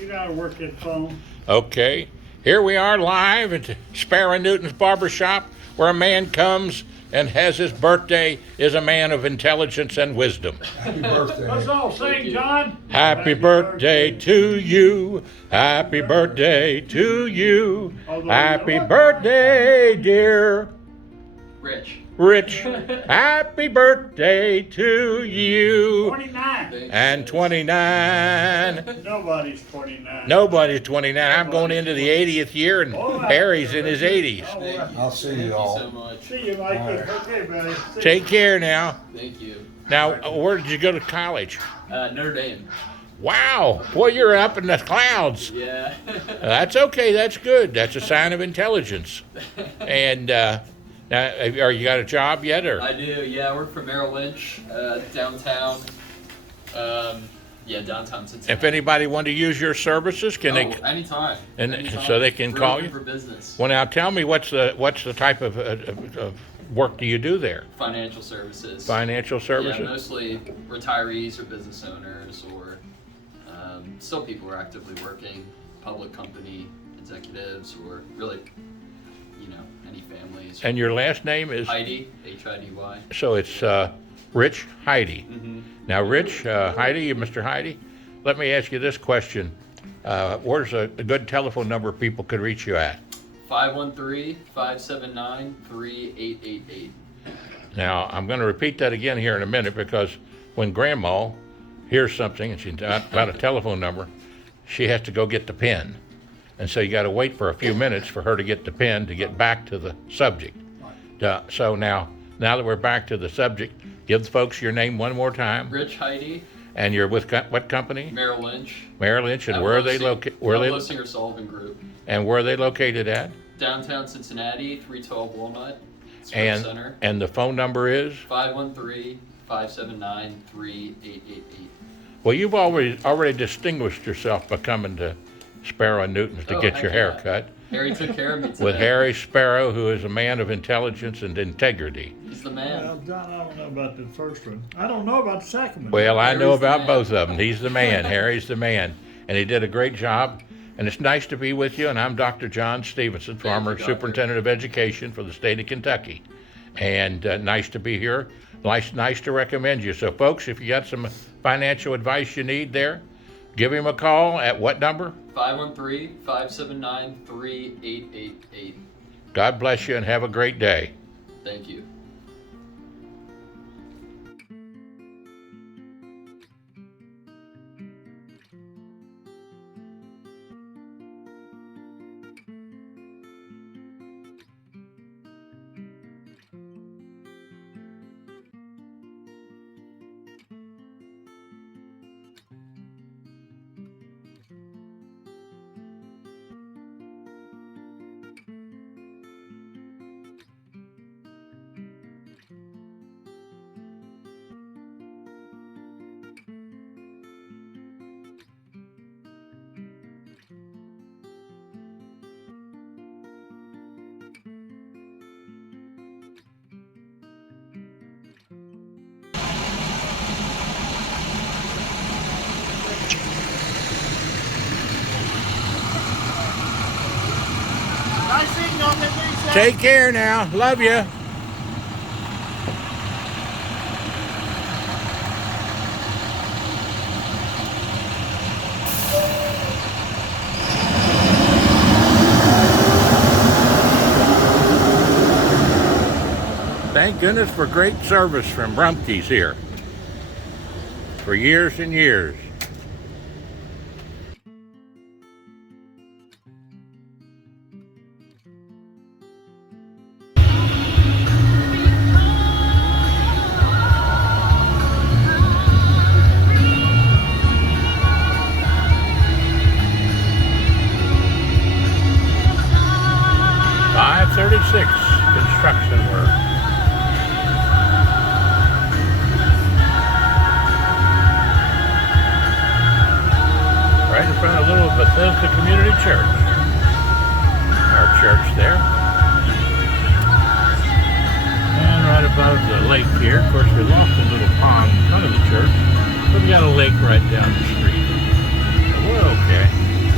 You gotta work that phone. Okay. Here we are live at Sparrow Newton's Barber Shop, where a man comes and has his birthday, is a man of intelligence and wisdom. Happy birthday. Let's all sing, John. Happy birthday to you. Happy birthday to you. Happy birthday, dear Rich. Rich. Happy birthday to you. 29. And 29. Nobody's 29. Nobody's 29. I'm going into the 80th year, and Harry's in his 80s. Oh, well. I'll see Thank you all. so much. See you, Mike. Okay, buddy. See Take care now. Thank you. Now, where did you go to college? Notre Dame. Wow, boy, you're up in the clouds. Yeah. That's okay. That's good. That's a sign of intelligence. And now, are you got a job yet, or? I do. Yeah, I work for Merrill Lynch downtown. Downtown Cincinnati. If anybody wanted to use your services, can they? Anytime. And Anytime. so they can We're call open you? for business. Well, now tell me what's the type of work do you do there? Financial services. Financial services. Yeah, mostly retirees or business owners or still people who are actively working, public company executives, or really, any families. And your last name is? Heidi, H-I-D-Y. So it's Rich Heidi. Mm-hmm. Now, Rich, Heidi, Mr. Heidi, let me ask you this question. Where's a good telephone number people could reach you at? 513-579-3888. Now, I'm going to repeat that again here in a minute, because when Grandma hears something and she's about a telephone number, she has to go get the pen. And so you got to wait for a few minutes for her to get the pen to get back to the subject. So now that we're back to the subject, give the folks your name one more time. Rich Heidi, And you're with what company? Merrill Lynch. Merrill Lynch, and where are they located? Singer Sullivan Group. And where are they located at? Downtown Cincinnati, 312 Walnut. Sprint Center. And the phone number is? 513-579-3888. Well, you've already distinguished yourself by coming to Sparrow and Newton's to get your hair cut. Harry took care of me today. With Harry Sparrow, who is a man of intelligence and integrity. He's the man. Well, John, I don't know about the first one. I don't know about the second one. Well, I know Harry's the about man. both of them. He's the man. Harry's the man. And he did a great job. And it's nice to be with you. And I'm Dr. John Stephenson, former Superintendent of Education for the state of Kentucky. And nice to be here. Nice to recommend you. So, folks, if you got some financial advice you need there, give him a call at what number? 513-579-3888. God bless you and have a great day. Thank you. Nice seeing you on that big set. Take care now. Love you. Thank goodness for great service from Rumpke's here. For years and years. Construction work. Right in front of Little Bethesda Community Church. Our church there. And right above the lake here. Of course, we lost a little pond in front of the church, but we got a lake right down the street. So we're okay.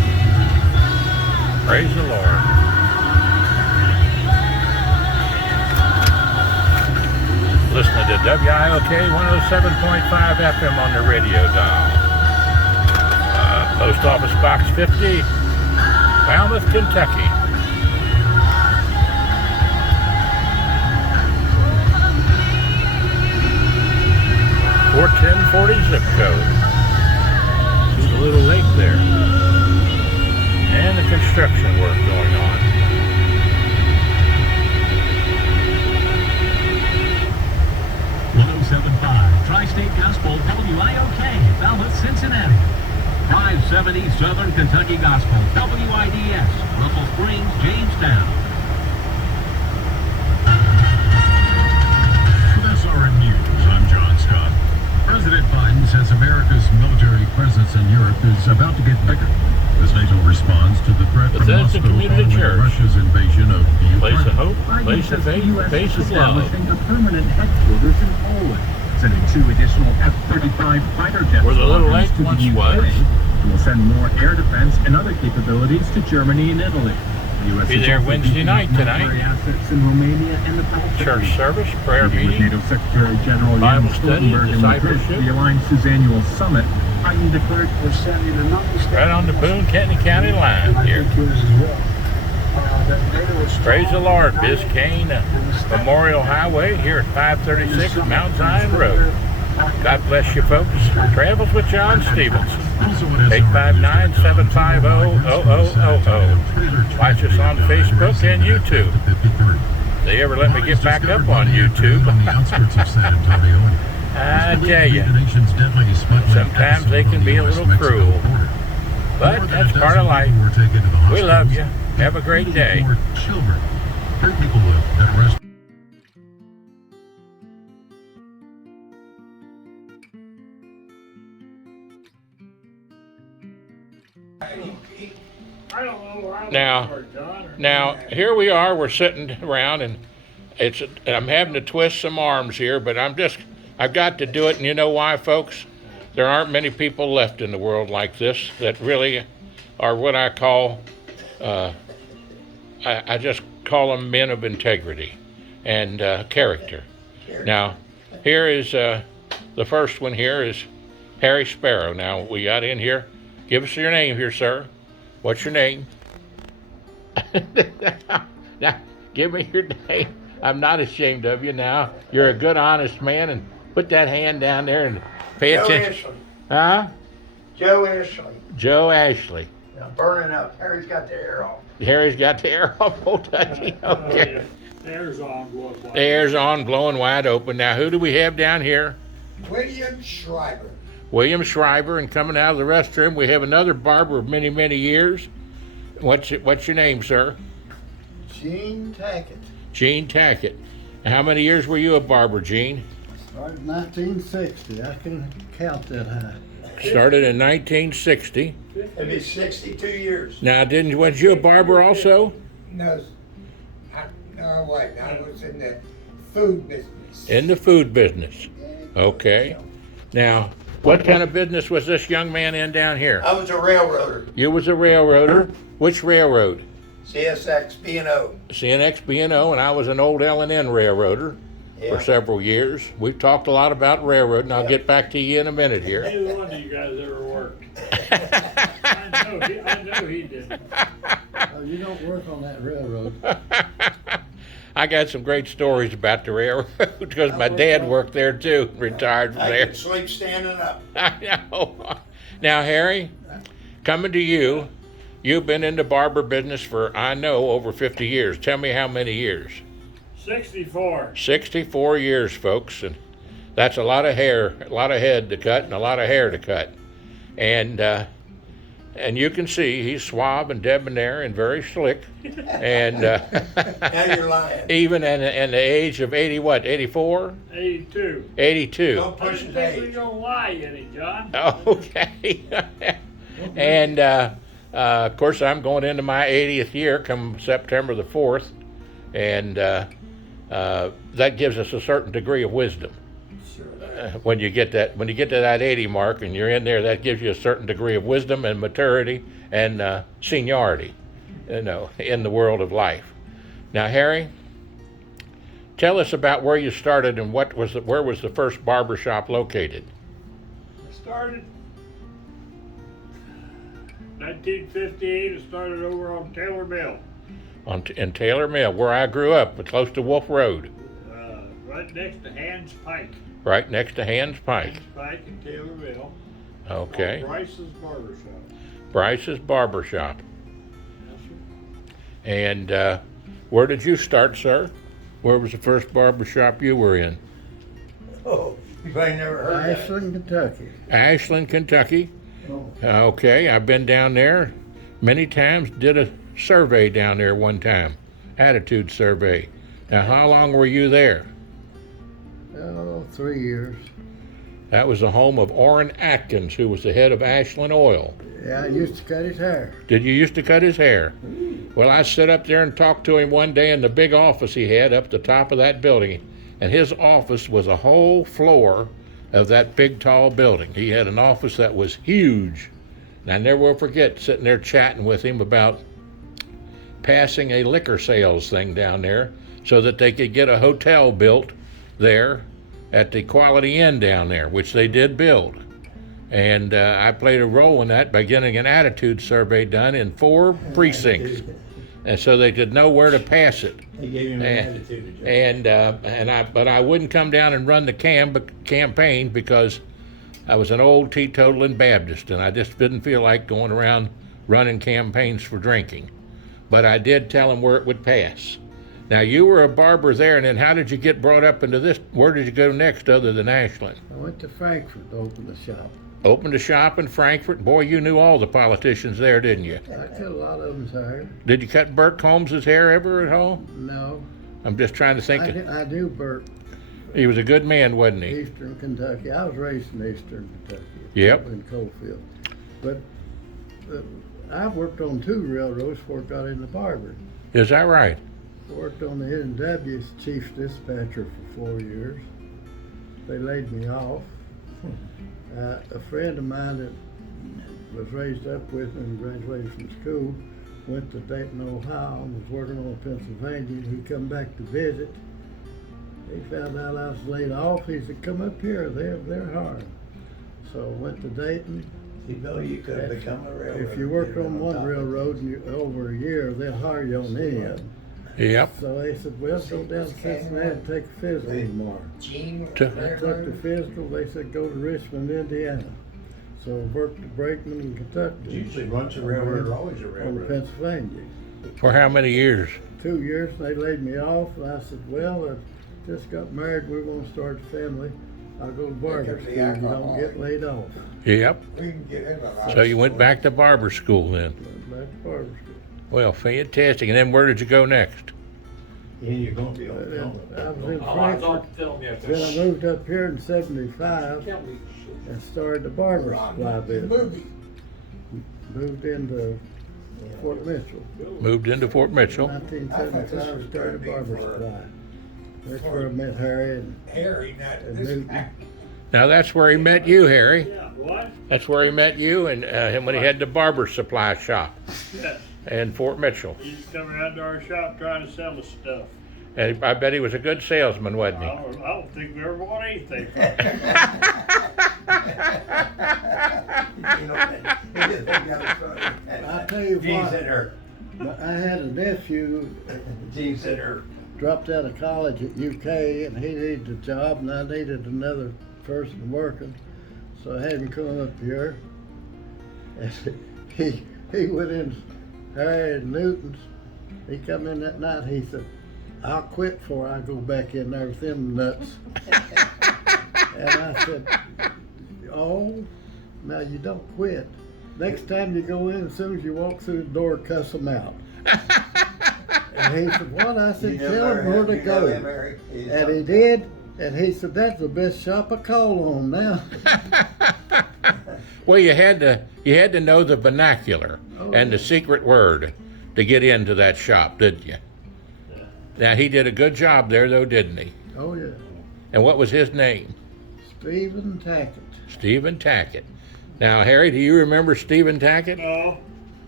Praise the Lord. Listening to WIOK 107.5 FM on the radio dial. Post Office Box 50, Falmouth, Kentucky. 41040 zip code. See the little lake there. And the construction work going on. Tri-State Gospel, WIOK, Falmouth, Cincinnati. 570 Southern Kentucky Gospel, WIDS, Russell Springs, Jamestown. With SRN News, I'm John Scott. President Biden says America's military presence in Europe is about to get bigger as NATO responds to the threat from Bethesda Moscow Community following Church. Russia's invasion of Ukraine. Place of hope, Biden place of says the faith, U.S. place is of love. establishing a permanent headquarters in Poland, sending 2 additional F-35 fighter jets Where the little squadrons lake to the once Ukraine, was. and will send more air defense and other capabilities to Germany and Italy. The U.S. Be is there also Wednesday beefing night up tonight. military assets in Romania and the Baltic Church region. service, prayer Meeting with meeting. NATO Secretary General Bible Jens study, Stoltenberg in Madrid, discipleship. the alliance's annual summit, Biden declared we're sending another step. Right on the Boone County line here. Praise the Lord, Biscayne Memorial Highway here at 536 Mount Zion Road. God bless you folks. Travels with John Stephenson. 859-750-0000. Watch us on Facebook and YouTube. They ever let me get back up on YouTube? I tell you, sometimes they can be a little cruel. But that's part of life. We love you. Have a great day. I don't know where I Now- was, John, or- Now, here we are, we're sitting around and I'm having to twist some arms here, but I've got to do it, and you know why, folks? There aren't many people left in the world like this that really are what I call, I just call them men of integrity and character. Now, here is, the first one here is Harry Sparrow. Now, we got in here. Give us your name here, sir. What's your name? Now, give me your name. I'm not ashamed of you now. You're a good, honest man, and put that hand down there and pay Joe attention. Ashley. Huh? Joe Ashley. Joe Ashley. Now burning up. Harry's got the air off. Harry's got the air off. Oh, does he? Oh, Okay. yeah. There's on blood. The air's on, blowing wide open. Now, who do we have down here? William Schreiber. William Schreiber, and coming out of the restroom, we have another barber of many, many years. What's your name, sir? Gene Tackett. Gene Tackett. How many years were you a barber, Gene? Started in 1960. I can count that high. Started in 1960. It'll be 62 years. Now, was you a barber also? No, no, wait. I was in the food business. In the food business. Okay. Now, what kind of business was this young man in down here? I was a railroader. You was a railroader. Which railroad? CSX B&O. CNX B&O, and I was an old L&N railroader Yeah. for several years. We've talked a lot about railroad, and I'll get back to you in a minute here. Neither one of you guys ever worked. I know he didn't. Oh, you don't work on that railroad. I got some great stories about the railroad because my dad worked there too, retired from I there. could sleep standing up. I know. Now, Harry, coming to you, you've been in the barber business for, I know, over 50 years. Tell me how many years? 64. 64 years, folks, and that's a lot of hair, a lot of head to cut, and a lot of hair to cut. And you can see he's suave and debonair and very slick. And Now you're lying. even in the age of 84? 82. 82. Don't I push didn't the think we age. were gonna lie any, John. Okay. And of course, I'm going into my 80th year come September the 4th, and that gives us a certain degree of wisdom. When you get to that 80 mark and you're in there, that gives you a certain degree of wisdom and maturity and seniority. in the world of life. Now, Harry, tell us about where you started and where was the first barber shop located? Started 1958. I started over on Taylor Mill, In Taylor Mill, where I grew up, but close to Wolf Road, right next to Hans Pike. right next to Hans Pike. Hans Pike and Taylor Mill. Okay. On Bryce's Barber Shop. Bryce's Barber Shop. Yes, sir. And where did you start, sir? Where was the first barber shop you were in? Oh, you ain't never heard that. Ashland, Kentucky. Ashland, Kentucky. Oh. Okay, I've been down there many times. Did a survey down there one time, attitude survey. Now, how long were you there? Oh, 3 years. That was the home of Orrin Atkins, who was the head of Ashland Oil. Yeah, I used to cut his hair. Did you used to cut his hair? Well, I sat up there and talked to him one day in the big office he had up the top of that building, and his office was a whole floor of that big tall building. He had an office that was huge, and I never will forget sitting there chatting with him about passing a liquor sales thing down there so that they could get a hotel built there at the Quality Inn down there, which they did build. And I played a role in that by getting an attitude survey done in 4 precincts, and so they could know where to pass it. He gave him an attitude. But I wouldn't come down and run the campaign because I was an old teetotaling Baptist, and I just didn't feel like going around running campaigns for drinking. But I did tell them where it would pass. Now, you were a barber there, and then how did you get brought up into this? Where did you go next other than Ashland? I went to Frankfurt to open the shop. Opened a shop in Frankfurt. Boy, you knew all the politicians there, didn't you? I cut a lot of them's hair. Did you cut Bert Combs' hair ever at all? No, I'm just trying to think. I knew Bert, He was a good man, wasn't he? Eastern Kentucky. I was raised in Eastern Kentucky. Yep. In Coalfield. But I worked on 2 railroads before I got into barber. Is that right? Worked on the N&W as chief dispatcher for 4 years. They laid me off. A friend of mine that was raised up with me and graduated from school went to Dayton, Ohio, and was working on Pennsylvania. He come back to visit. He found out I was laid off. He said, "Come up here. They're hiring." So I went to Dayton. You know you could have become a railroad. If you worked on one railroad and over a year, they'll hire you on any of them. Yep. So they said, "Well, go down to Cincinnati and take a physical tomorrow." Gene, To- I took the physical. They said, "Go to Richmond, Indiana." So I worked at Brakeman in Kentucky. Usually once a railroad, always a On railroad. Pennsylvania. For how many years? 2 years, they laid me off, and I said, "Well, I just got married. We want to start a family. I'll go to barber comes the school. You don't alcohol. get laid off." Yep. we can get in a lot. So you went back to barber school then? Went back to barber school. Well, fantastic. And then where did you go next? Yeah, you're gonna be on Then film. I was in Frankfurt. Then I moved up here in '75 and started the barber supply business. Movie. Moved into Fort Mitchell. Moved into Fort Mitchell. 1975, started barber supply. That's where I met Harry and Harry, not this Newton. guy. Now that's where he met you, Harry. Yeah, what? That's where he met you and him when he had the barber supply shop Yes. in Fort Mitchell. He used to come around to our shop trying to sell us stuff. And I bet he was a good salesman, wasn't he? I don't think we ever bought anything from him. You know, he just think that was funny. I'll tell you Gene what, Center. I had a nephew Gene Center. dropped out of college at UK, and he needed a job, and I needed another person working, so I had him come up here. And he went in Harry and Newton's. He come in that night. He said, "I'll quit before I go back in there with them nuts." And I said, "Oh, now you don't quit. Next time you go in, as soon as you walk through the door, cuss them out." And he said, "What?" I said, "Tell them where to go." And he did. And he said, "That's the best shop I call on now." Well, you had to know the vernacular and the secret word to get into that shop, didn't you? Now he did a good job there, though, didn't he? Oh yeah, And what was his name? Stephen Tackett. Stephen Tackett. Now, Harry, do you remember Stephen Tackett? No,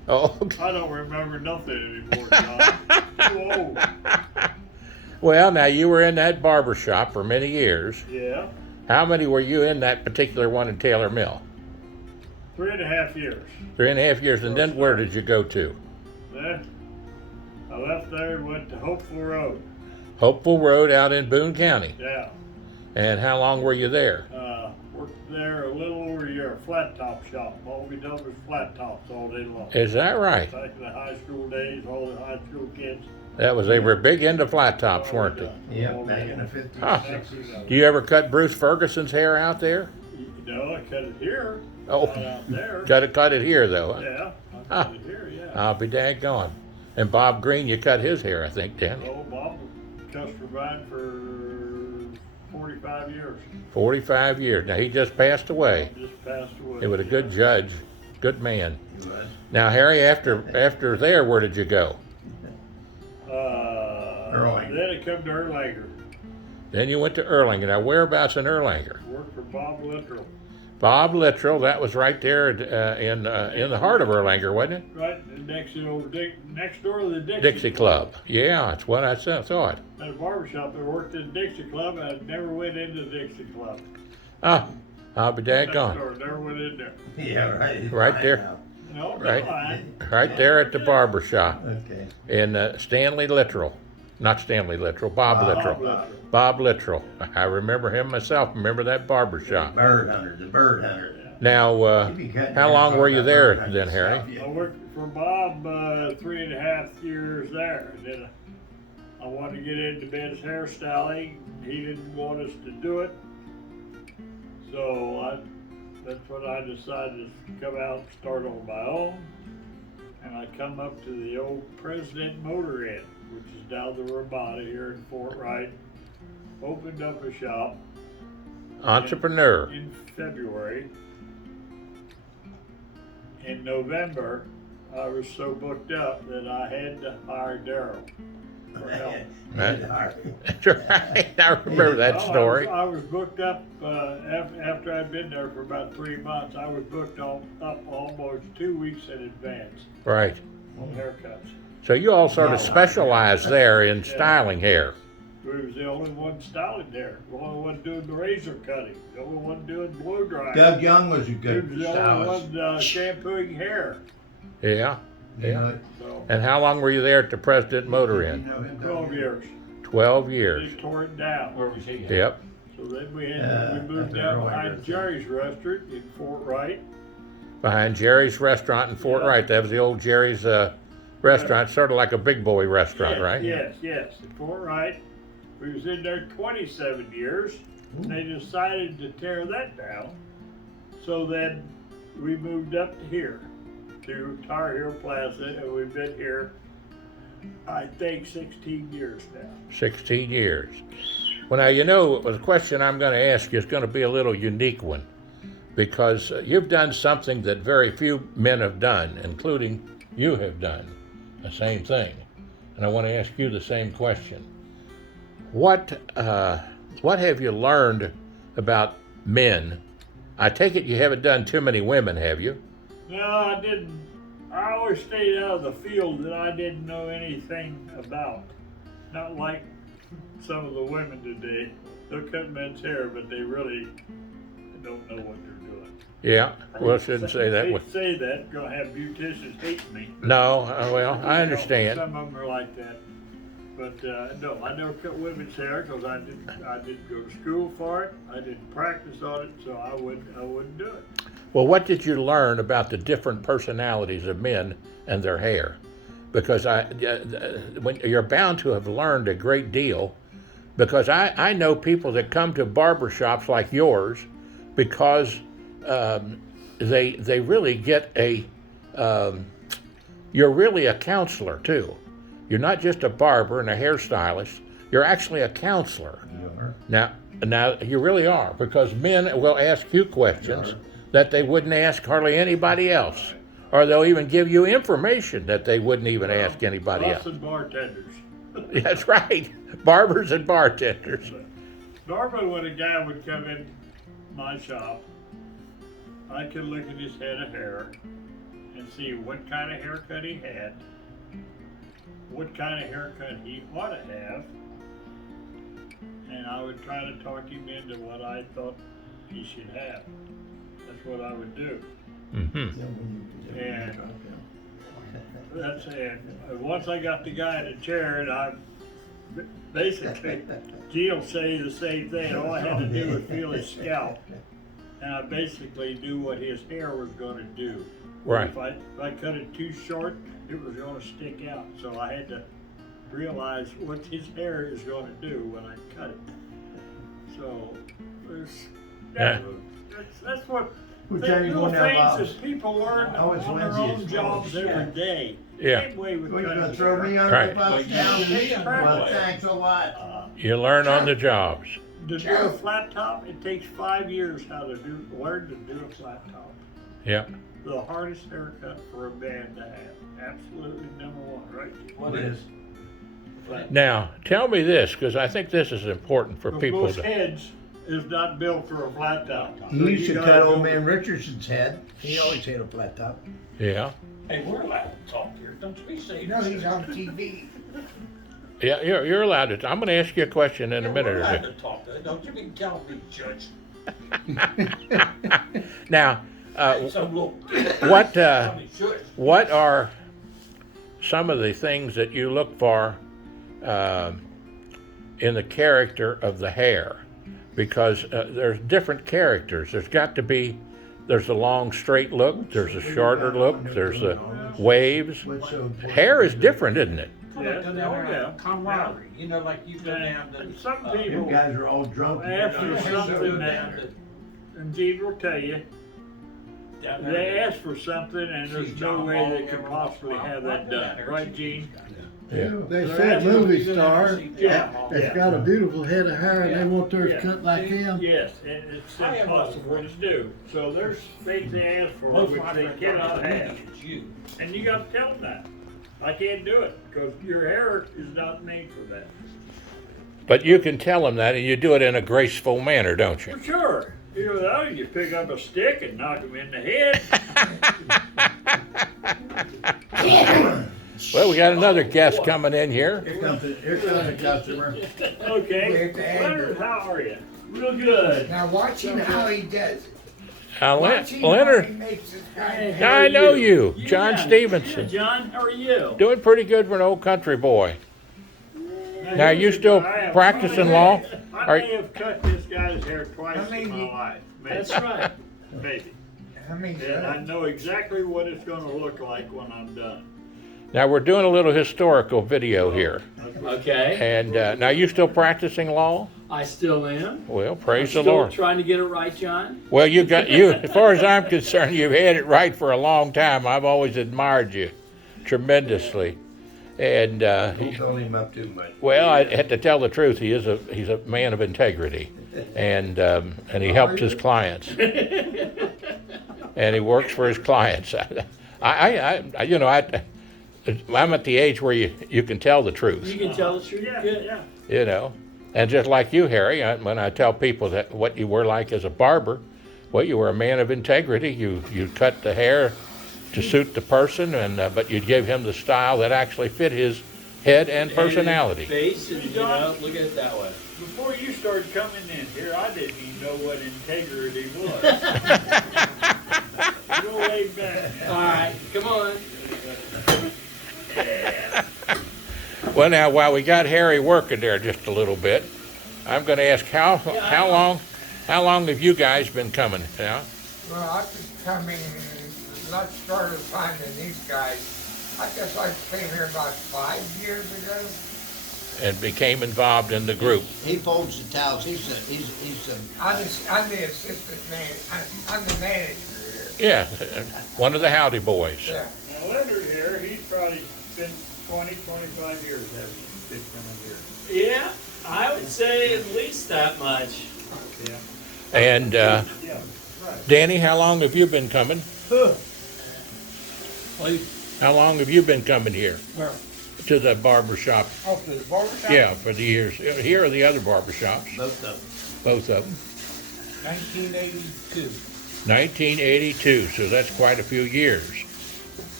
Oh, okay. I don't remember nothing anymore, John. Too old. Well, now you were in that barber shop for many years. Yeah, How many were you in that particular one in Taylor Mill? 3.5 years. 3.5 years, and then where did you go to? Then I left there and went to Hopeful Road. Hopeful Road out in Boone County. Yeah. And how long were you there? Worked there a little over a year. Flat top shop. All we done was flat tops all day long. Is that right? Back in the high school days, all the high school kids. They were big into flat tops, weren't they? Yeah, back in the 50s, Huh. 60s. Do you ever cut Bruce Ferguson's hair out there? No, I cut it here. Oh. Not out there. Cut it here though. Huh? Yeah, I cut it here, yeah. I'll be daggone. And Bob Green, you cut his hair, I think, didn't you? Oh, Bob was customer mine for 45 years. 45 years. Now he just passed away. Just passed away. He was a good judge, good man. He was. Now Harry, after there, where did you go? Erlanger. Then it come to Erlanger. Then you went to Erlanger. Now whereabouts in Erlanger? Worked for Bob Littrell. Bob Littrell, that was right there in the heart of Erlanger, wasn't it? Right next to next door to the Dixie Club. Yeah, that's what I thought. At a barbershop, I worked in the Dixie Club. I never went into the Dixie Club. Ah, I'll be Next daggone. door, never went in there. Yeah, right. Right there. No, Right. fine. Right there at the barber shop. Okay. And Stanley Littrell. Not Stanley Littrell, Bob Littrell. Littrell. Bob Littrell. I remember him myself. Remember that barber shop. The bird hunter. Now, He'd be cutting how hair long for were you that there bird hunter then, Harry? stuff, yeah. I worked for Bob 3.5 years there. And then I wanted to get into men's hairstyling. He didn't want us to do it. So that's when I decided to come out and start on my own. And I come up to the old President Motor Inn, which is down the Ramada here in Fort Wright. Opened up a shop Entrepreneur. in February. In November, I was so booked up that I had to hire Daryl for help. That's right. I remember that Well, story. I was booked up after I'd been there for about 3 months. I was booked up almost 2 weeks in advance Right. on haircuts. So you all sort of specialized there in styling hair. We was the only one styling there. The only one doing the razor cutting. The only one doing blow drying. Doug Young was a We good was the only stylist. one shampooing hair. Yeah. You Yeah. know, So And how long were you there at the President Motor you Inn? know him, 12 years. 12 years. They tore it down. Yep. So then we at moved the down Erlanger behind thing. Jerry's restaurant in Fort Wright. Behind Jerry's restaurant in Fort Yeah. Wright. That was the old Jerry's restaurant, sort of like a big boy restaurant, Yes, right? Yes, in Fort Wright. We was in there 27 years. They decided to tear that down. So then we moved up to here, to Tar Heel Plaza, and we've been here, I think, 16 years now. 16 years. Well, now, you know, the question I'm going to ask you is going to be a little unique one because you've done something that very few men have done, including you have done the same thing. And I want to ask you the same question. What have you learned about men? I take it you haven't done too many women, have you? No, I didn't. I always stayed out of the field that I didn't know anything about. Not like some of the women today. They'll cut men's hair, but they really don't know what they're doing. Yeah, well, shouldn't say that. They say that, gonna have beauticians hate me. No, well, I understand. Some of them are like that. But no, I never cut women's hair because I didn't go to school for it. I didn't practice on it, so I wouldn't do it. Well, what did you learn about the different personalities of men and their hair? Because when you're bound to have learned a great deal, because I know people that come to barber shops like yours because they really get you're really a counselor too. You're not just a barber and a hairstylist. You're actually a counselor. Now you really are, because men will ask you questions that they wouldn't ask hardly anybody else, or they'll even give you information that they wouldn't even ask anybody Us else. and bartenders. That's right, barbers and bartenders. Normally, when a guy would come in my shop, I could look at his head of hair, and see what kind of haircut he had, what kind of haircut he ought to have, and I would try to talk him into what I thought he should have. That's what I would do. Mm-hmm. And that's it. Once I got the guy in the chair, and I basically, Gene will say the same thing. All I had to do was feel his scalp, and I basically knew what his hair was going to do. Right. If I cut it too short, it was going to stick out. So I had to realize what his hair is going to do when I cut it. So that's what. We'll tell you Little one now, things Bob. that people learn Oh, it's on their Wednesday, own it's jobs Wednesday. every day. Yeah. Same way with What, you gonna cutting throw hair. me under Right. the bus now? Right. Well, thanks a lot. You learn on the jobs. To do a flat top, it takes 5 years learn to do a flat top. Yeah. The hardest haircut for a man to have. Absolutely number one, right? What is? Flat. Now, tell me this, because I think this is important for But people most to. heads is not built for a flat top. So You used to gotta cut go- old man Richardson's head. He always had a flat top. Yeah. Hey, we're allowed to talk here, don't you be saying. You know he's on TV. Yeah, you're allowed to. I'm going to ask you a question in a minute We're or allowed two. to talk, don't you be telling me, Judge. Now, Some little. what Somebody should. what are some of the things that you look for in the character of the hair? Because there's different characters. There's a long straight look, there's a shorter look, there's waves. What's so important? Hair is different, isn't it? Yeah, Go down oh, there, yeah. camaraderie, you know, like you go down to. And some You people, guys are all drunk. Ask You for guys are something so that- bad. and Gene will tell you, down they there. ask for something and See there's no John way Paul they can there, possibly Rob, have Rob that down done. there. Right, Gene? Yeah. They They're say asking movie you to star see Yeah. John that's Yeah. got a beautiful head of hair and they want theirs Yeah. cut like him. Yes, and it's I am impossible to do. So there's things they ask for Most of which my they friends cannot are have. comedians, you. And you got to tell them that. I can't do it because your hair is not made for that. But you can tell them that, and you do it in a graceful manner, don't you? For sure. You know that, you pick up a stick and knock him in the head. Well, we got another guest coming in here. Here comes a customer. Okay. We have to end Leonard, it. how are you? Real good. Now watch him how he does it. Now, Watch him how he Leonard, makes this guy. Hey, I how are know you, Yeah, John yeah, Stephenson. John, how are you? Doing pretty good for an old country boy. Now, you still practicing law? I Are- may have cut this guy's hair twice I mean, in my life. Maybe. That's right. Maybe. I mean, And I know exactly what it's gonna look like when I'm done. Now, we're doing a little historical video here. Okay, And now, you still practicing law? I still am. Well, praise the Still Lord. trying to get it right, John. Well, as far as I'm concerned, you've had it right for a long time. I've always admired you tremendously. And, Don't build him up too much. well, I had to tell the truth. He's a man of integrity, and he helps his clients, and he works for his clients. I'm at the age where you can tell the You truth, can tell the truth. Yeah, Good. yeah. And just like you, Harry, when I tell people that what you were like as a barber, well, you were a man of integrity. You cut the hair to suit the person, but you gave him the style that actually fit his head and personality. Face, and you know, look at it that way. Before you started coming in here, I didn't even know what integrity was. Go way back. All right, come on. Well, now while we got Harry working there just a little bit, I'm going to ask how long have you guys been coming now? well, I've been coming much shorter time than these guys. I guess I came here about 5 years ago. And became involved in the group. He folds the towels. He's I'm the assistant man. I'm the manager here. Yeah, one of the Howdy Boys. Yeah. Now Leonard here, he's probably been 20, 25 years hasn't he, been coming here. Yeah, I would say at least that much. Yeah. And Yeah, right. Danny, how long have you been coming? Well, How long have you been coming here where? to the barber shop? Oh, for the barber shop? Yeah, for the years. Here are the other barber shops, Both of them. both of them. 1982. 1982, so that's quite a few years.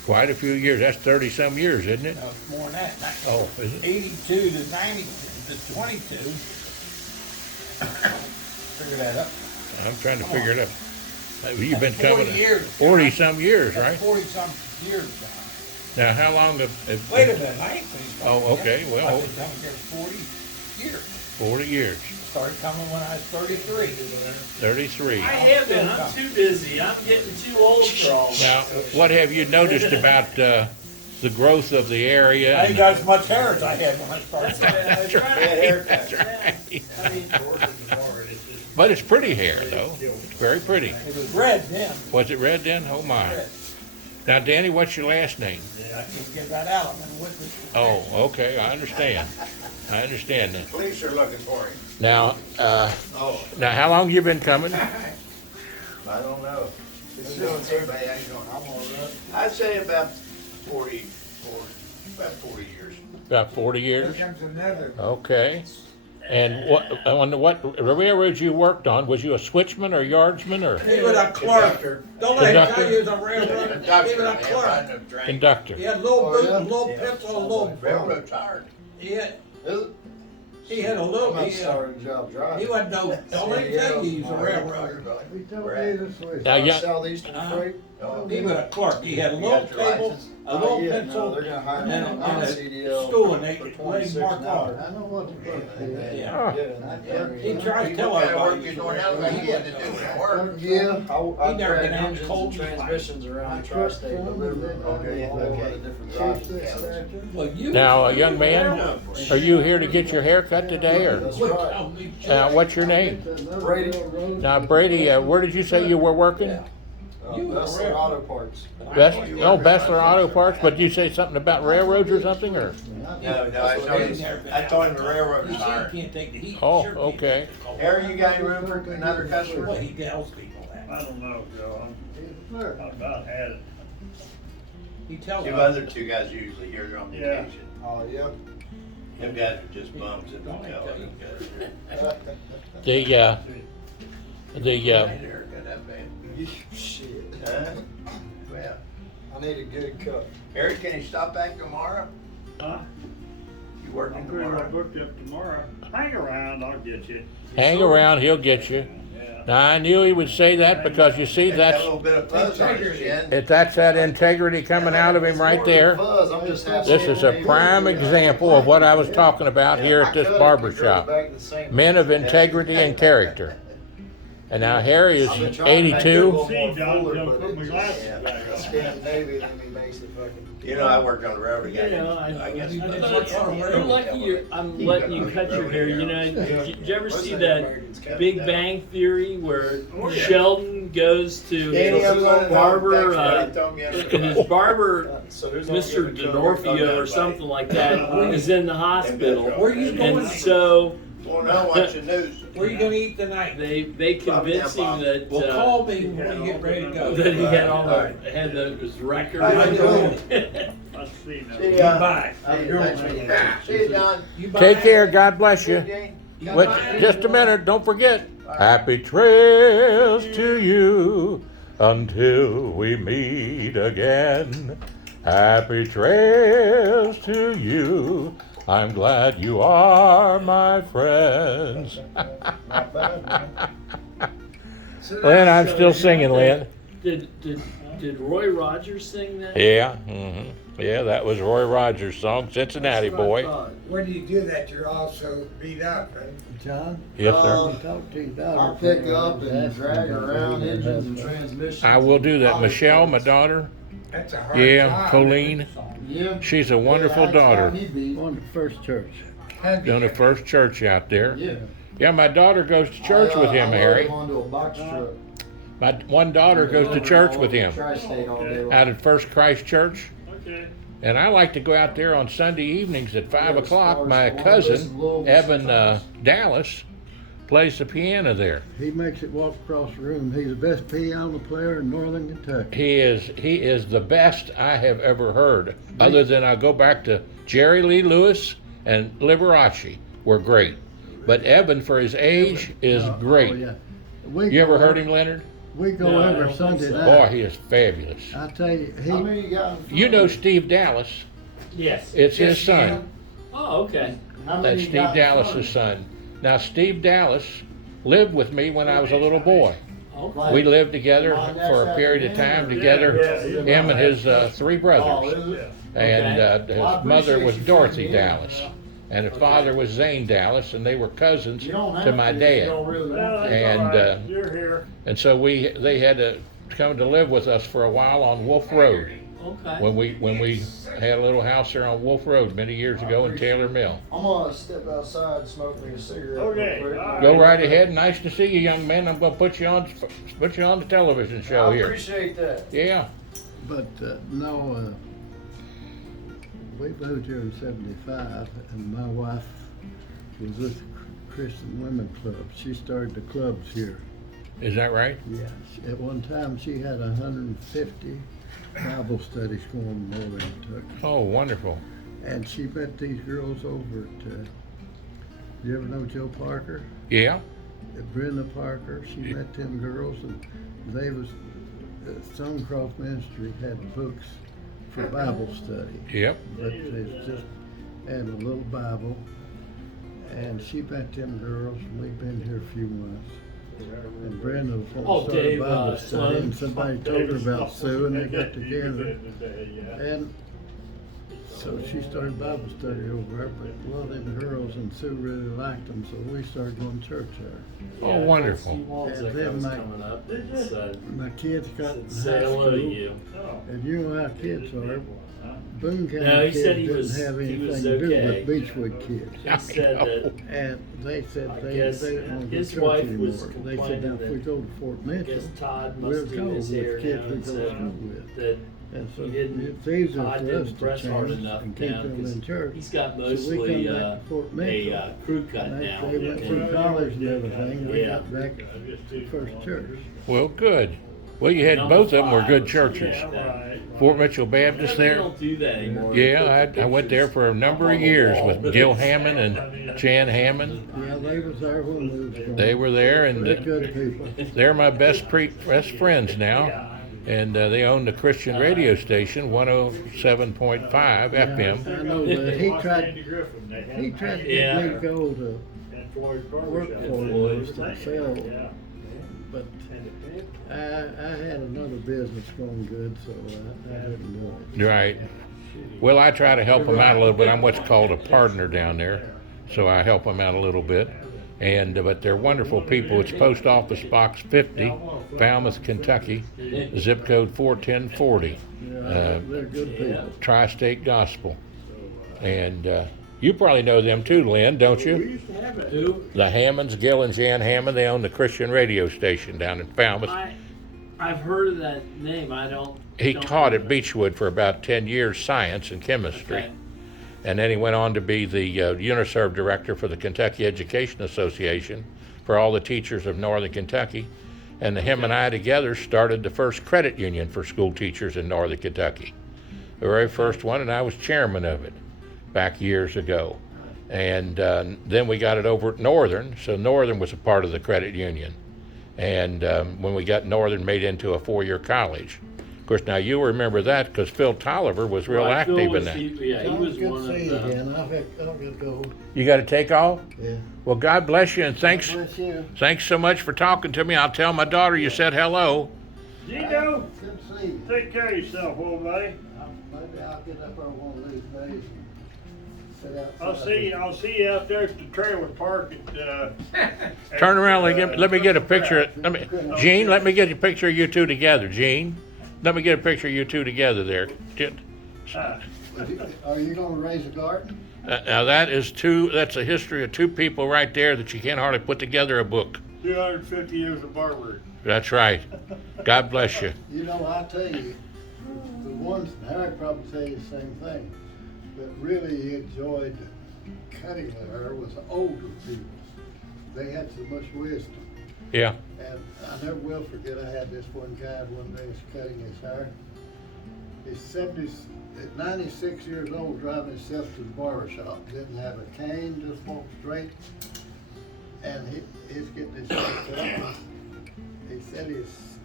Quite a few years. That's 30-some years, isn't it? No, it's more than that. Oh, is it? 82 to 90 to 22. Figure that up. I'm trying to figure it out. You've been 40 coming years. 40-some years, That's right? 40-some years, John. Now, how long have... Wait a minute, I ain't finished. Oh, talking okay, yet. well- I've been coming here 40 years. 40 years. Started coming when I was 33. 33. I haven't. I'm too busy. I'm getting too old for all this. Now, what have you noticed about the growth of the area? I ain't got as much hair as I had when I started. That's right. That's right. I mean, But it's pretty hair, though. It's very pretty. It was red then. Was it red then? Oh, my. Red. Now, Danny, what's your last name? I can get that out. I'm in witness. Oh, okay, I understand. I understand that. Police are looking for him. Now, Oh, now, how long you been coming? I don't know. I'd say about 40 years. About 40 Here years? comes another. Okay. And what railroads you worked on? Was you a switchman or yardsman or He was a clerk. Don't let him tell you he was a railroad. He was a clerk. conductor? He had a little boot, yeah? a little pencil, a little. Railroad tired. He had, Is it? he had a little, I'm not he, starting a job driving. he wasn't no, don't let him tell you he was a railroader. He told me this way. Now, yeah. Southeastern Uh-huh. Freight. He was a clerk. He had a You little got your table, license? a little Yeah, no, pencil, they're gonna hire and me a, on and a non-CDL stool, and they for let him 26 mark an hour. off. I know what the fuck it is. Yeah. Yeah. He tried to tell What kind of work everybody. you he was a doing now? railroader. Like He you had to wasn't do no some railroader. work. Yeah, I He never drag been out engines cold and in his life. transmissions around the tri-state, but live in Okay, a whole lot okay. of different drives. Well, you. Now, young man, are you here to get your hair cut today, or That's Quit right. telling me. what's your name? Brady. Now, Brady, where did you say you were working? You were Bessler railroad. Auto Parts. Bessler Auto Parts. But did you say something about railroads or something, or? No, I told him the railroad was You tired. can't take the heat. Oh, Sure can't okay. take the cold. Harry, you got any room for another Well, customer? he tells people that. I don't know, Joe. I'm about had it. He tells The them. other two guys usually here, they're on Yeah. vacation. Oh, yeah. Them guys are just bums at the Don't hotel. tell you. The I need a haircut that bad. Shit. Huh? Well, I need a good cut. Harry, can you stop back tomorrow? Huh? You working I'm pretty well tomorrow? booked up tomorrow. Hang around, I'll get you. hang around, he'll get you. Yeah. Now, I knew he would say that because you see, Got that's a little bit of fuzz on his chin. that's that integrity coming out of him right there. Fuzz, I'm just happy. This is a prime example of what I was talking about here at this barber shop. Men of integrity and character. And now Harry is 82. See, John, till I put my glasses back on. Scandinavian and he makes it fucking. You know, I worked on the railroad again. Yeah, I guess. You're lucky I'm letting you cut your hair. You know, did you ever see that Big Bang Theory where Sheldon goes to his barber, and his barber, Mr. D'Onofrio or something like that, is in the hospital. Where you going? And so Wanna know what's the news? Where you gonna eat tonight? they convince him that Well, call me when you get ready to go. that he had all the had his record. How you doing? Let's see now. See ya. Bye. See you, John. You buy Take it? care, God bless you. Jane. Wait, just a minute, don't forget. Happy trails to you until we meet again. Happy trails to you. I'm glad you are my friends. Lynn, I'm still singing, Lynn. Did Roy Rogers sing that? Yeah, yeah, that was Roy Rogers' song, Cincinnati That's what I Boy. thought. When you do that, you're also beat up, right? John? Yes, sir. Talk to your daughter. I'll pick up and drag around engines and transmissions. I will do that. Michelle, my daughter, That's a hard yeah, job. Colleen, Yeah. she's a wonderful daughter. On the first church. Heavy. Doing the first church out there. Yeah. Yeah, my daughter goes to church with him, Harry. Onto a box truck. My one daughter goes to church with him Tri-state all day long. out at First Christ Church. Okay. And I like to go out there on Sunday evenings at 5 o'clock. My cousin, Evan Dallas, plays the piano there. He makes it walk across the room. He's the best piano player in northern Kentucky. He is the best I have ever heard. Other than I go back to Jerry Lee Lewis and Liberace were great. But Evan, for his age, is great. Oh, yeah. You ever heard him, Leonard? We go No, I every don't think Sunday so. night. Boy, he is fabulous. I tell you, How many you got? in You know front Steve Dallas. Yes. It's his Yes, son. ma'am. Oh, okay. of you? How many That's you Steve got in front of Dallas's you? son. Now, Steve Dallas lived with me when I was a little boy. Okay. We lived together for a period of time together, him and his 3 Oh, brothers. is it? And Well, I his mother appreciate was you Dorothy sending me in. Dallas. And his father was Zane Dallas, and they were cousins You don't have to my if you dad. don't really want Well, to. that's And, all right. You're here. And so they had to come to live with us for a while on Wolf Road. Okay. When we had a little house there on Wolf Road many years ago in Taylor Mill. I'm gonna step outside and smoke me a cigarette. Okay, real quick. all right. Go right ahead. Nice to see you, young man. I'm gonna put you on the television show I here. appreciate that. Yeah. but no, we moved here in '75, and my wife was with the Christian Women Club. She started the clubs here. Is that right? Yeah. At one time, she had 150 Bible studies going on over in Kentucky. Oh, wonderful. And she met these girls over at, you ever know Joe Parker? Yeah. Brenda Parker, she met them girls, and they was, Stonecroft Ministry had books for Bible study. Yep. But it's just, and a little Bible. And she met them girls, and we've been here a few months. And Brenda was Oh, going to start a Dave, Bible study, and Sloan. somebody told her about Sue, and they got together. Yeah. And so she started Bible study over there, but a lot of them girls and Sue really liked them, so we started going to church there. Oh, wonderful. Steve Waltz, And that then was my- coming up. It's, My kids got in say high hello to school, you. and you know how kids are. Boone County No, he kids said he didn't was- have he anything was to do okay. with Beechwood kids. He said that And they said I they guess didn't want to go to his church wife anymore. was They said, complaining now if we that- go to Fort I Mitchell, guess Todd we'll must do go his with hair kids now we and go to said school with. that And so he didn't- it's easier Todd for didn't us to press hard change enough and keep now them 'cause in church. he's got So we mostly come back to Fort Mitchell. a crew cut And now. they went through college and everything, we Yeah. got back to first church. Well, good. Well, you had both of them were good churches. Right. Fort Mitchell Baptist They there. don't do that anymore. Yeah, I went there for a number of years with Gil Hammond and Jan Hammond. Yeah, they was there when we was going. They were there, and They're good people. they're my best friends now. And they own the Christian radio station, 107.5 FM. I know that he tried, Andy Griffin, they had he tried to Yeah. get me to go to and Floyd Barber work shop. for him to sell, Yeah. but I had another business going good, so I didn't do it. Right. Well, I try to help them out a little bit. I'm what's called a partner down there, so I help them out a little bit. And but they're wonderful people. It's Post Office Box 50, Falmouth, Kentucky, zip code 41040. Yeah, they're good people. Tri-State Gospel. And you probably know them too, Lynn, don't We you? used to have it. Who? The Hammonds, Gil and Jan Hammond, they own the Christian radio station down in Falmouth. I've heard of that name. I don't. He don't taught know. at Beechwood for about 10 years, science and chemistry. Okay. And then he went on to be the UniServe director for the Kentucky Education Association for all the teachers of Northern Kentucky. And him and I together started the first credit union for school teachers in Northern Kentucky. The very first one, and I was chairman of it back years ago. And then we got it over at Northern, so Northern was a part of the credit union. And when we got Northern made into a 4-year college. Of course, now you remember that because Phil Tolliver was real Right, Phil active was in that. Yeah, he was Good one to of see you the. again. I'll get go. You got to take off? Yeah. Well, God bless you, and thanks so much for talking to me. I'll tell my daughter you said hello. Gino, Good to see you. take care of yourself, old buddy. Maybe I'll get up there one of these days and sit outside. I'll see you out there at the trailer park at, Turn around. Let me get a picture. Gene, let me get a picture of you two together. Gene, let me get a picture of you two together there. Are you gonna raise a garden? Now that's a history of two people right there that you can't hardly put together a book. 250 years of Barber. That's right. God bless you. You know, I tell you, the ones, Harry probably tell you the same thing, but really he enjoyed cutting the hair was older people. They had so much wisdom. Yeah. And I never will forget, I had this one guy one day was cutting his hair. He's 96 years old, driving himself to the barber shop. Didn't have a cane, just walked straight. And he's getting his hair cut. He said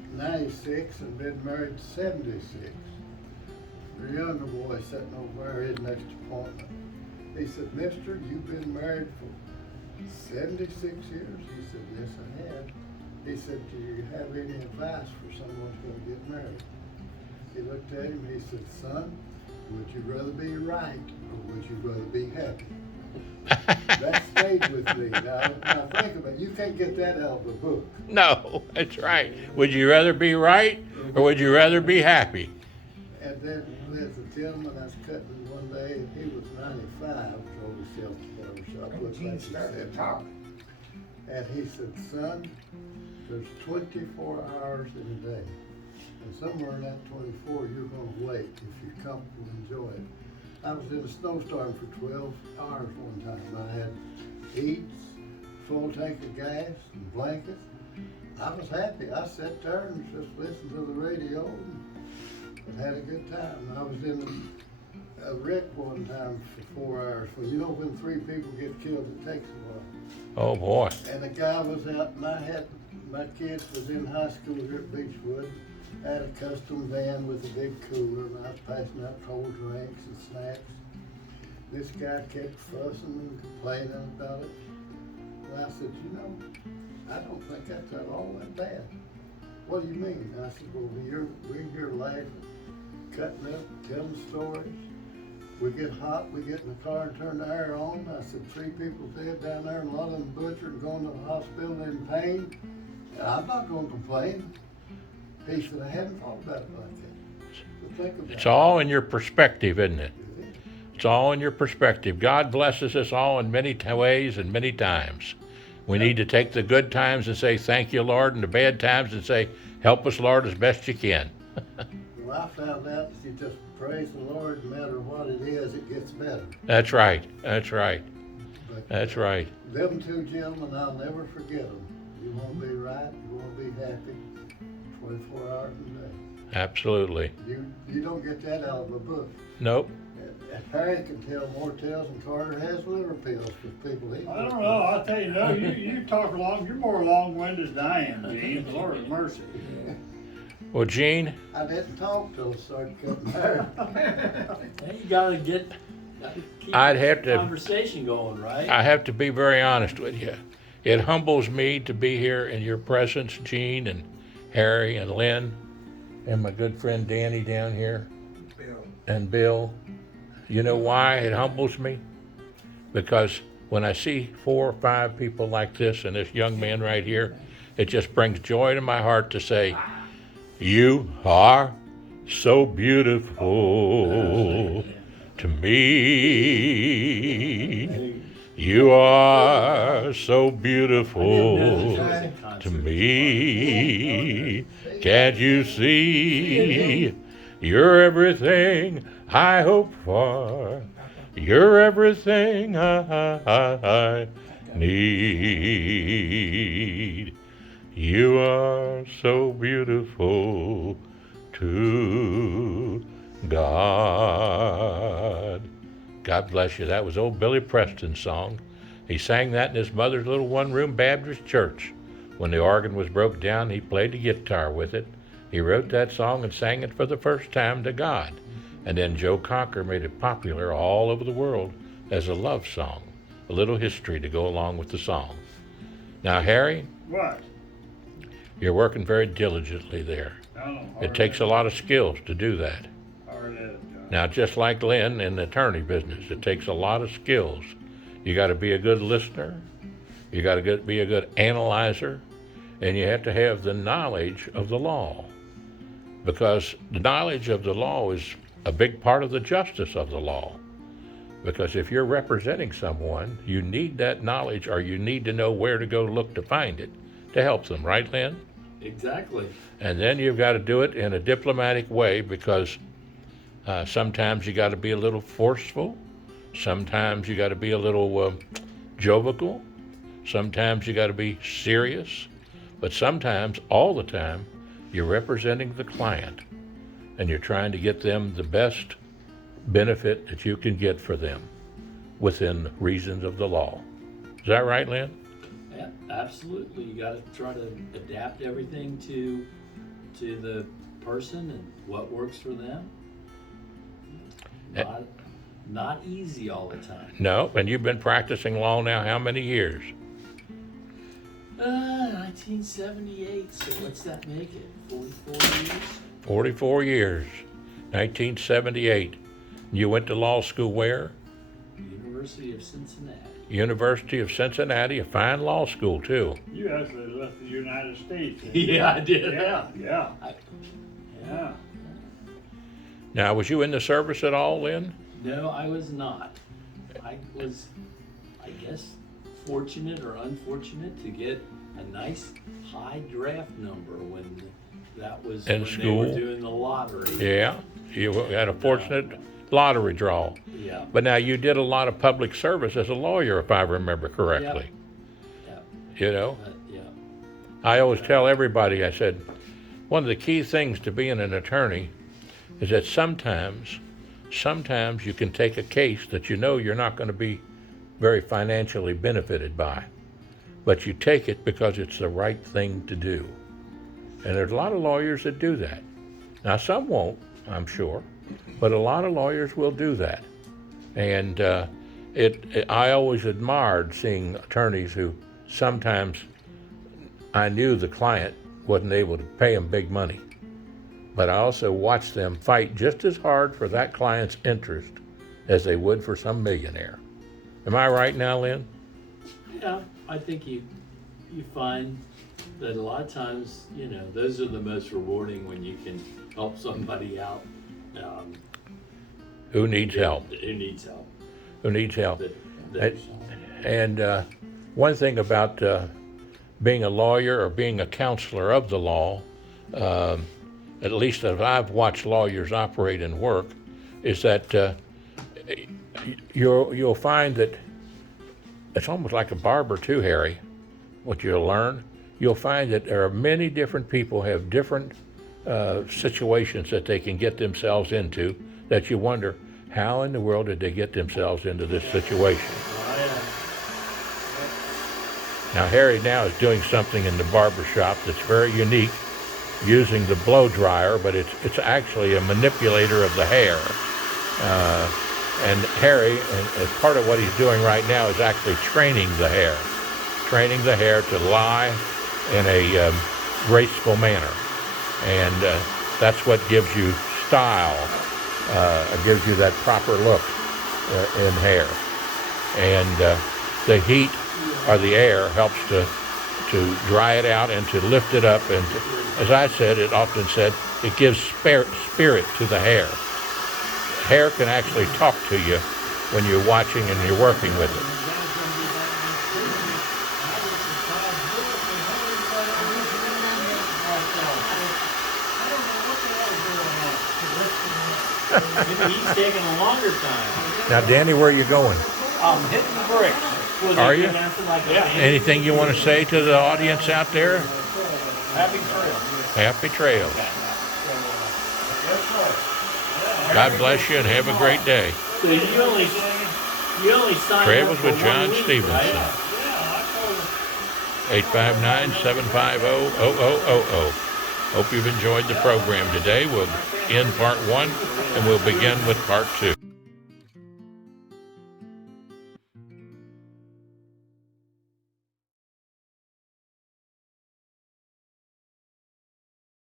96 and been married 76. The younger boy sitting over there, his next appointment. He said, "Mister, you've been married for 76 years?" He said, "Yes, I have." He said, "Do you have any advice for someone who's going to get married?" He looked at him, he said, "Son, would you rather be right or would you rather be happy?" That stayed with me. Now think about it. You can't get that out of a book. No, that's right. Would you rather be right or would you rather be happy? And then there's a gentleman I was cutting one day, and he was 95, drove himself to the barbershop. Looked like he said, and he said, "Son, there's 24 hours in a day. And somewhere in that 24, you're going to wait if you're comfortable and enjoy it." I was in a snowstorm for 12 hours one time. I had eats, full tank of gas, and blankets. I was happy. I sat there and just listened to the radio and had a good time. I was in a wreck one time for 4 hours. Well, you know when 3 people get killed, it takes a while. Oh boy. And the guy was out, and my kids was in high school here at Beechwood. I had a custom van with a big cooler, and I was passing out cold drinks and snacks. This guy kept fussing and complaining about it. And I said, "You know, I don't think that's at all that bad." "What do you mean?" I said, "Well, we're here laughing, cutting up, telling stories. We get hot, we get in the car and turn the air on." I said, 3 people dead down there, and a lot of them butchered and going to the hospital in pain. And I'm not going to complain. He said, "I hadn't thought about it like that." But think about It's all in your perspective, isn't it? It's all in your perspective. God blesses us all in many ways and many times. We need to take the good times and say, "Thank you, Lord," and the bad times and say, "Help us, Lord, as best you can." Well, I found out if you just praise the Lord, no matter what it is, it gets better. That's right. That's right. But That's right. them 2 gentlemen, I'll never forget them. You want to be right, you want to be happy, 24 hours a day. Absolutely. You don't get that out of a book. Nope. And Harry can tell more tales than Carter has liver pills with people. I don't know, I'll tell you, no, you talk long, you're more long-winded than I am, Gene, Lord have mercy. Well, Gene, I didn't talk till I started cutting hair. You gotta keep I'd have the to- conversation going, right? I have to be very honest with you. It humbles me to be here in your presence, Gene and Harry and Lynn and my good friend Danny down here and Bill. You know why it humbles me? Because when I see 4 or 5 people like this and this young man right here, it just brings joy to my heart to say, "You are so beautiful to me. You are so beautiful to me. Can't you see? You're everything I hope for. You're everything I need. You are so beautiful to God." God bless you. That was old Billy Preston's song. He sang that in his mother's little one-room Baptist church. When the organ was broke down, he played the guitar with it. He wrote that song and sang it for the first time to God. And then Joe Cocker made it popular all over the world as a love song, a little history to go along with the song. Now, Harry, What? you're working very diligently there. I don't know. It takes a lot of skills to do that. Hard at it, John. Now, just like Lynn in the attorney business, it takes a lot of skills. You got to be a good listener, you got to be a good analyzer, and you have to have the knowledge of the law. Because the knowledge of the law is a big part of the justice of the law. Because if you're representing someone, you need that knowledge, or you need to know where to go look to find it to help them, right, Lynn? Exactly. And then you've got to do it in a diplomatic way, because sometimes you got to be a little forceful. Sometimes you got to be a little jovial. Sometimes you got to be serious. But sometimes, all the time, you're representing the client and you're trying to get them the best benefit that you can get for them within reasons of the law. Is that right, Lynn? Yeah, absolutely. You got to try to adapt everything to to the person and what works for them. Not easy all the time. No, and you've been practicing law now how many years? 1978, so what's that make it? 44 years? 44 years, 1978. You went to law school where? University of Cincinnati. University of Cincinnati, a fine law school too. You actually left the United States. Yeah, I did. Yeah. Yeah. Now, was you in the service at all, Lynn? No, I was not. I was, I guess, fortunate or unfortunate to get a nice high draft number when that was In when school? they were doing the lottery. Yeah, you had a fortunate lottery draw. Yeah. But now you did a lot of public service as a lawyer, if I remember correctly. Yeah. You know, Yeah. I always tell everybody, I said, one of the key things to being an attorney is that sometimes you can take a case that you know you're not going to be very financially benefited by, but you take it because it's the right thing to do. And there's a lot of lawyers that do that. Now, some won't, I'm sure, but a lot of lawyers will do that. And I always admired seeing attorneys who sometimes I knew the client wasn't able to pay them big money, but I also watched them fight just as hard for that client's interest as they would for some millionaire. Am I right now, Lynn? Yeah, I think you find that a lot of times, you know, those are the most rewarding when you can help somebody out. Who needs help? Who needs help? Who needs help? That- And one thing about being a lawyer or being a counselor of the law, at least as I've watched lawyers operate and work, is that you'll find that it's almost like a barber too, Harry. What you'll learn, you'll find that there are many different people have different situations that they can get themselves into that you wonder, how in the world did they get themselves into this situation? Now, Harry now is doing something in the barber shop that's very unique, using the blow dryer, but it's actually a manipulator of the hair. And Harry, as part of what he's doing right now, is actually training the hair to lie in a graceful manner. And that's what gives you style, gives you that proper look in hair. And the heat or the air helps to dry it out and to lift it up. And as I said, it often said, it gives spirit to the hair. Hair can actually talk to you when you're watching and you're working with it. Maybe he's taking a longer time. Now, Danny, where are you going? I'm hitting the bricks. Are you? Yeah. Anything you want to say to the audience out there? Happy trails. Happy trails. God bless you and have a great day. So you only signed Travels up with for John 1 week, Stephenson. right? 859-750-0000. Hope you've enjoyed the program today. We'll end part 1 and we'll begin with part 2.